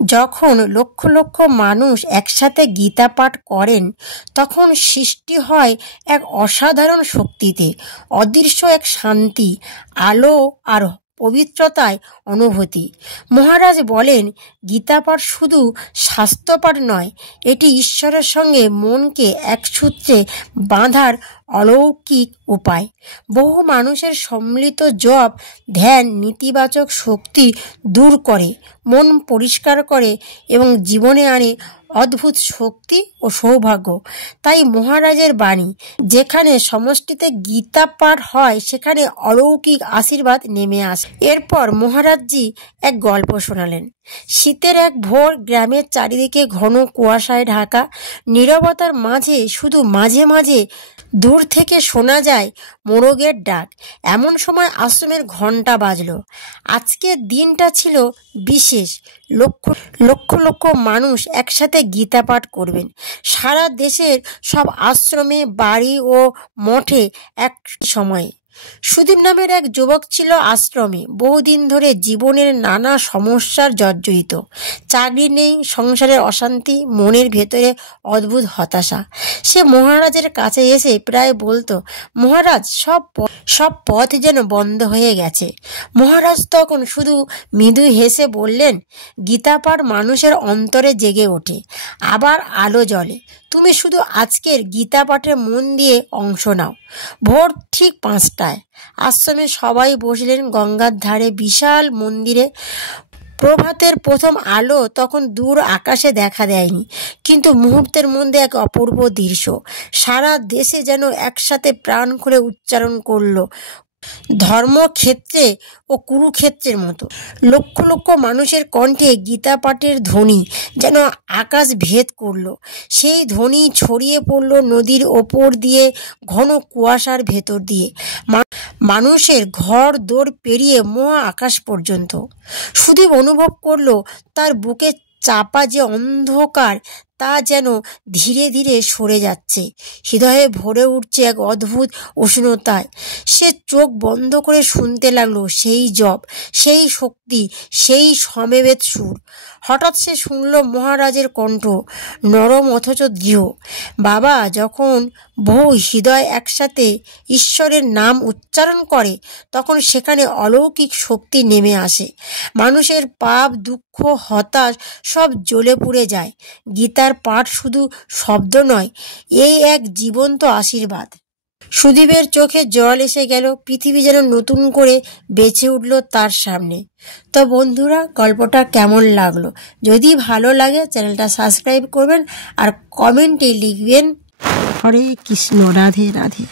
যখন লক্ষ লক্ষ মানুষ একসাথে গীতা পাঠ করেন তখন সৃষ্টি হয় এক অসাধারণ শক্তিতে, অদৃশ্য এক শান্তি, আলো আর পবিত্রতায় অনুভূতি। মহারাজ বলেন, গীতা পাঠ শুধু শাস্ত্রপাঠ নয়, এটি ঈশ্বরের সঙ্গে মনকে এক সূত্রে বাঁধার অলৌকিক উপায়। বহু মানুষের সম্মিলিত জপ ধ্যান নেতিবাচক শক্তি দূর করে, মন পরিষ্কার করে এবং জীবনে আনে অদ্ভুত শক্তি ও সৌভাগ্য। তাই মহারাজের বাণী, যেখানে সমষ্টিতে গীতা পাঠ হয় সেখানে অলৌকিক আশীর্বাদ নেমে আসে। এরপর মহারাজজি এক গল্প শোনালেন। শীতের এক ভোর, গ্রামের চারিদিকে ঘন কুয়াশায় ঢাকা। নীরবতার মাঝে শুধু মাঝে মাঝে দূর থেকে শোনা যায় মোরগের ডাক। এমন সময় আশ্রমের ঘণ্টা বাজল। আজকের দিনটা ছিল বিশেষ। লক্ষ লক্ষ লক্ষ মানুষ একসাথে গীতা পাঠ করবেন। সারা দেশের সব আশ্রমে, বাড়ি ও মঠে এক সময়ে। সুদীপ নামের এক যুবক ছিল আশ্রমে। বহুদিন ধরে জীবনের নানা সমস্যার জর্জরিত। চাকরি নেই, সংসারের অশান্তি, মনের ভেতরে অদ্ভুত হতাশা। সে মহারাজের কাছে এসে প্রায় বলতো, মহারাজ, সব পথ যেন বন্ধ হয়ে গেছে। মহারাজ তখন শুধু মৃদু হেসে বললেন, গীতা পাঠ মানুষের অন্তরে জেগে ওঠে, আবার আলো জ্বলে। তুমি শুধু আজকের গীতা পাঠের মন দিয়ে অংশ নাও। ভোর ঠিক 5টায় আশ্রমে সবাই বসলেন গঙ্গার ধারে বিশাল মন্দিরে। প্রভাতের প্রথম আলো তখন দূর আকাশে দেখা দেয়নি, কিন্তু মুহূর্তের মধ্যে এক অপূর্ব দৃশ্য সারা দেশে যেন একসাথে প্রাণ খুলে উচ্চারণ করলো, ধর্মক্ষেত্রে ও কুরুক্ষেত্রের মতো। লক্ষ লক্ষ মানুষের কণ্ঠে গীতা পাঠের ধ্বনি যেন আকাশ ভেদ করলো। সেই ধ্বনি ছড়িয়ে পড়ল নদীর ওপর দিয়ে, ঘন কুয়াশার ভেতর দিয়ে, মানুষের ঘর দৌড় পেরিয়ে মহা আকাশ পর্যন্ত। সুদীপ অনুভব করলো তার বুকে চাপা যে অন্ধকার তা যেন ধীরে ধীরে সরে যাচ্ছে। হৃদয়ে ভরে উঠছে এক অদ্ভুত উষ্ণতায়। সে চোখ বন্ধ করে শুনতে লাগলো সেই জপ, সেই শক্তি, সেই সমবেত সুর। হঠাৎ সে শুনল মহারাজের কণ্ঠ, নরম অথচ দৃঢ়। বাবা, যখন বহু হৃদয় একসাথে ঈশ্বরের নাম উচ্চারণ করে তখন সেখানে অলৌকিক শক্তি নেমে আসে। মানুষের পাপ, দুঃখ, হতাশ সব জ্বলে পুড়ে যায়। গীতার পাঠ শুধু শব্দ নয়, এই এক জীবন্ত আশীর্বাদ। সুদীপের চোখে জল এসে গেল। পৃথিবী যেন নতুন করে বেঁচে উঠল তার সামনে। তো বন্ধুরা, গল্পটা কেমন লাগলো? যদি ভালো লাগে চ্যানেলটা সাবস্ক্রাইব করবেন আর কমেন্টে লিখবেন হরে কৃষ্ণ, রাধে রাধে।